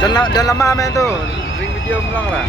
Dan lama main tuh. Ring video melong lah.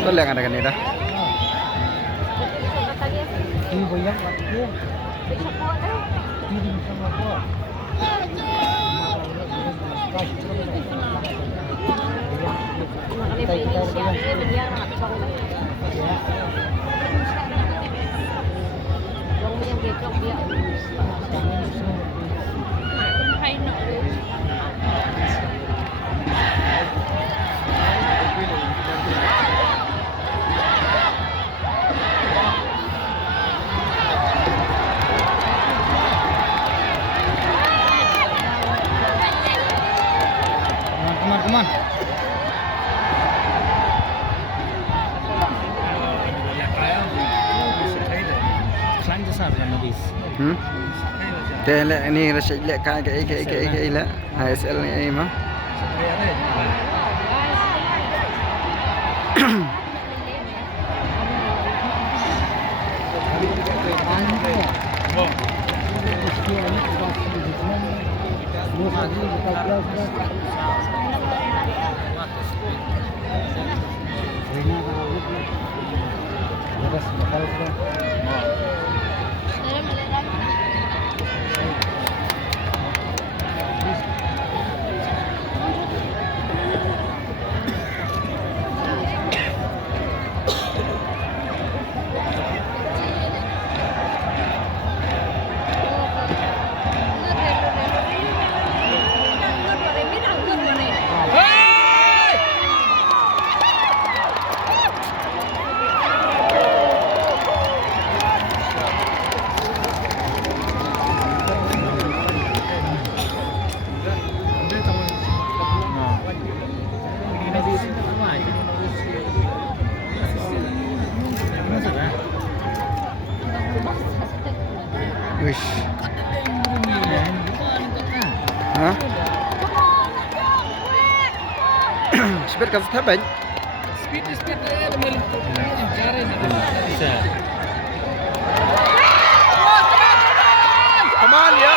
Betul yang ada kan ini dah. Ini banyak lagi. Ini sama apa? Teman-teman. Selain besar kan habis. Dia lihat ini rasa lihat kan ke lah. ASL ni mah. Wish. Hah? Speed kan banyak. Speed bisa. Come on, ya.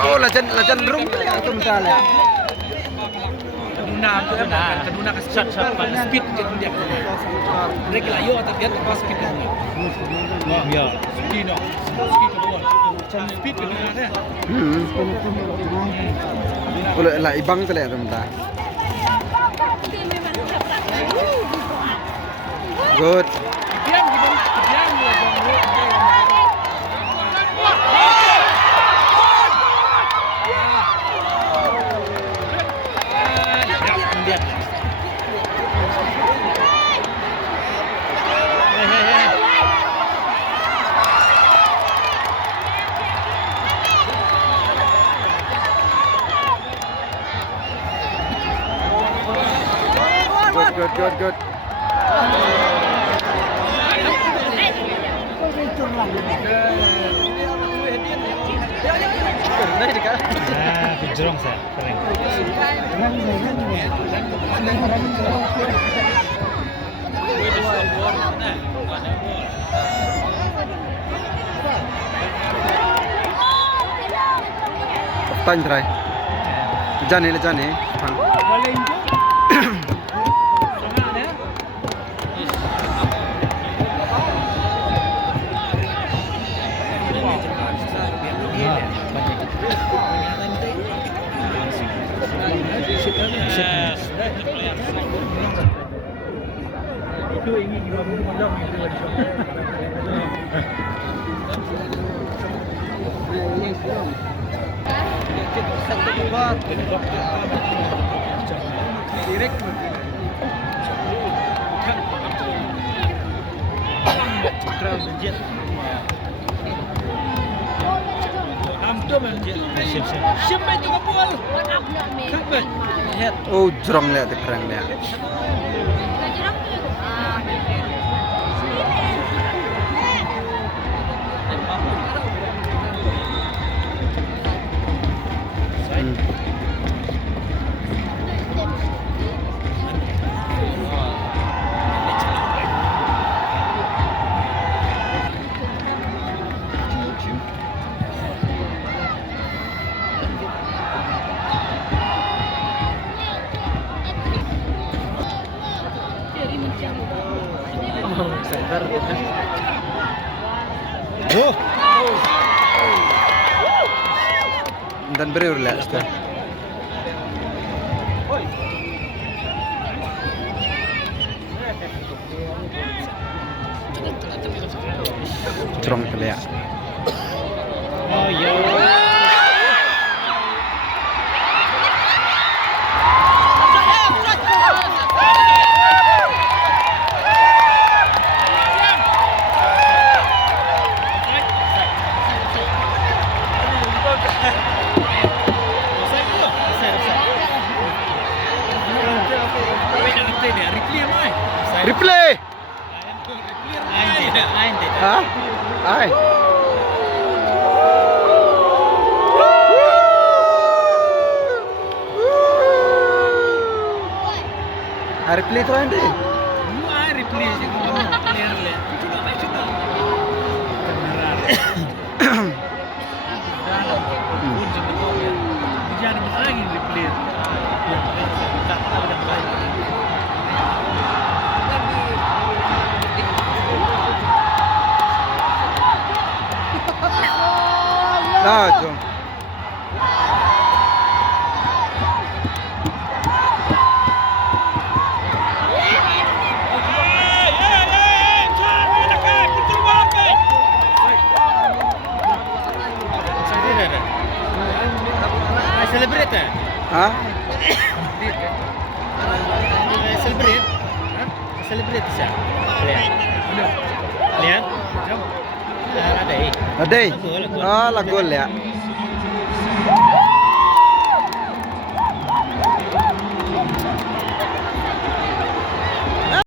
Oh, lajan rung itu misalnya. Keduna ke shot speed dia. Mereka layu atau dia apa speed dia. Ya, speed speed keduna. Boleh lah ibang tu lah teman-teman. Good. good. Nah, kejorong saya. Keren. Tanya try. Jane. Itu ingin dibangun pondok itu Oh, jrong lihat kerang lihat. Oh. Dan beri ulah sudah. Jrong lihat. Oh iya. Replay. Hah? Ai. Replay tu nanti. Replay je clear le. Jangan lagi replay. Nah, jom. Celebrate eh? Hah? Celebrate? Celebrate siya? Lihat? Lihat? Ada eh? Ada. Ah, lagu lihat.